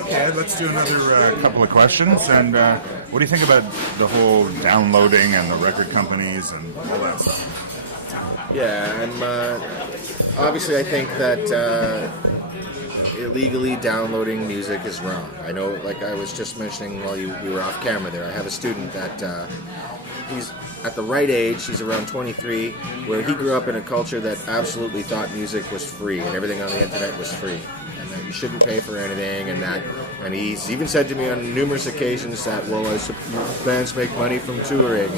Okay, let's do another couple of questions. And what do you think about the whole downloading and the record companies and all that stuff? Yeah, obviously I think that illegally downloading music is wrong. I know, like I was just mentioning while we were off camera there, I have a student that he's at the right age, he's around 23, where he grew up in a culture that absolutely thought music was free and everything on the internet was free. And that you shouldn't pay for anything, and he's even said to me on numerous occasions that, well, bands make money from touring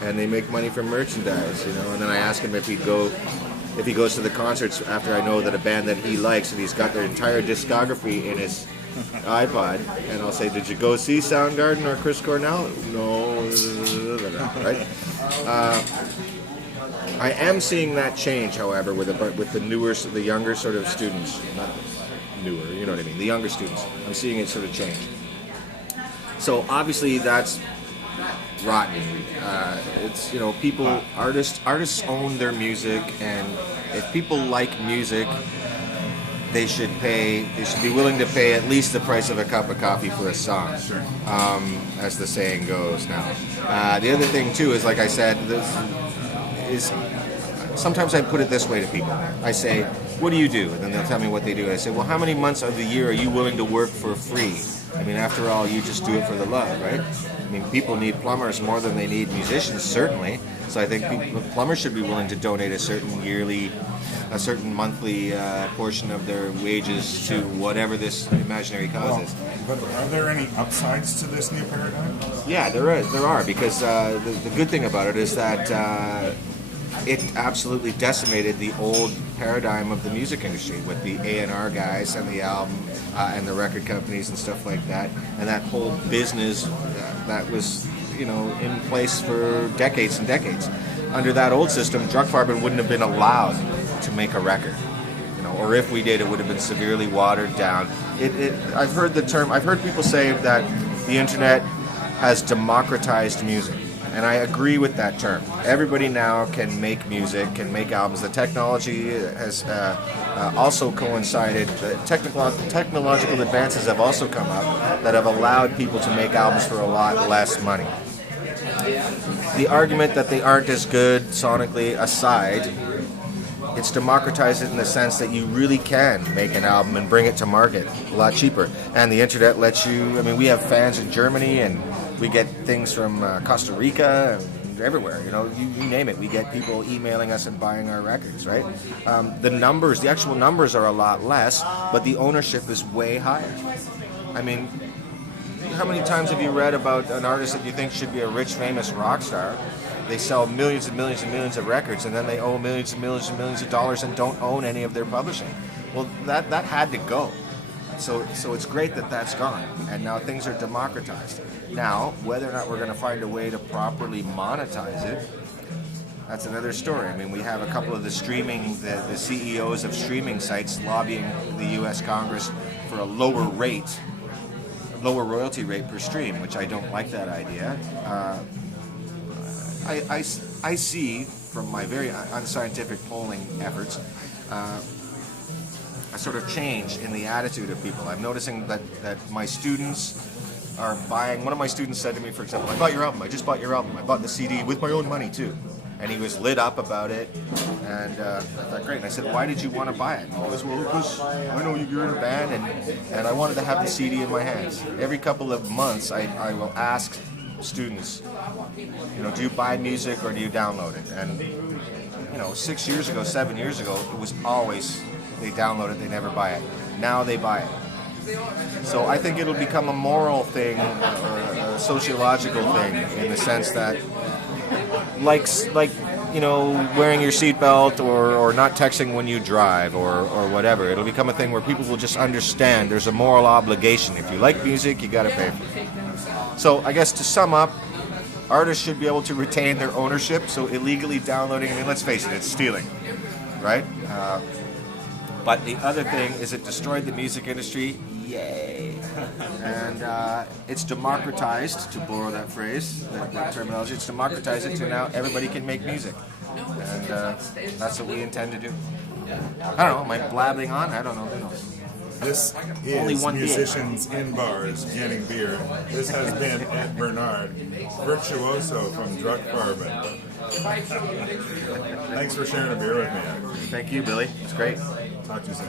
and they make money from merchandise, you know. And then I ask him if he goes to the concerts after I know that a band that he likes and he's got their entire discography in his iPod, and I'll say, did you go see Soundgarden or Chris Cornell? No, right? I am seeing that change, however, with the younger sort of students. Not newer, you know what I mean? The younger students. I'm seeing it sort of change. So obviously that's rotten. It's, you know, artists own their music, and if people like music, they should be willing to pay at least the price of a cup of coffee for a song, Sure. As the saying goes now. The other thing too is, like I said, sometimes I put it this way to people. I say, what do you do? And then they'll tell me what they do. I say, well, how many months of the year are you willing to work for free? I mean, after all, you just do it for the love, right? I mean, people need plumbers more than they need musicians, certainly. So I think plumbers should be willing to donate a certain monthly portion of their wages to whatever this imaginary cause is. But are there any upsides to this new paradigm? Yeah, there are, because the good thing about it is that it absolutely decimated the old paradigm of the music industry with the A&R guys and the album and the record companies and stuff like that, and that whole business that was, you know, in place for decades and decades. Under that old system, Druckfarben wouldn't have been allowed to make a record, you know, or if we did, it would have been severely watered down. I've heard people say that the internet has democratized music. And I agree with that term. Everybody now can make music, can make albums. The technology has also coincided. The technological advances have also come up that have allowed people to make albums for a lot less money. The argument that they aren't as good sonically aside, it's democratized it in the sense that you really can make an album and bring it to market a lot cheaper. And the internet lets you, I mean, we have fans in Germany, and we get things from Costa Rica and everywhere, you know, you name it. We get people emailing us and buying our records, right? The actual numbers are a lot less, but the ownership is way higher. I mean, how many times have you read about an artist that you think should be a rich, famous rock star? They sell millions and millions and millions of records, and then they owe millions and millions and millions of dollars and don't own any of their publishing. Well, that had to go. So it's great that that's gone, and now things are democratized. Now, whether or not we're going to find a way to properly monetize it, that's another story. I mean, we have a couple of the CEOs of streaming sites lobbying the U.S. Congress for a lower royalty rate per stream, which I don't like that idea. I see from my very unscientific polling efforts a sort of change in the attitude of people. I'm noticing that my students are buying. One of my students said to me, for example, I just bought your album. I bought the CD with my own money too. And he was lit up about it, and I thought, great. And I said, why did you want to buy it? And he goes, well, because I know you're in a band, and I wanted to have the CD in my hands. Every couple of months, I will ask students, you know, do you buy music or do you download it? And, you know, 7 years ago, it was always they download it, they never buy it. Now they buy it. So I think it'll become a moral thing or a sociological thing in the sense that, like you know, wearing your seatbelt or not texting when you drive or whatever. It'll become a thing where people will just understand there's a moral obligation. If you like music, you got to pay for it. So I guess to sum up, artists should be able to retain their ownership. So illegally downloading, I mean, let's face it, it's stealing, right? But the other thing is it destroyed the music industry. Yay. And it's democratized, to borrow that phrase, that terminology. It's democratized it to now everybody can make music. And that's what we intend to do. I don't know, am I blabbing on? I don't know. Who knows? This Only is one beer. Musicians in Bars Getting Beer. This has been Ed Bernard, virtuoso from Druk Farben. Thanks for sharing a beer with me, Ed. Thank you, Billy. It's great. Talk to you soon.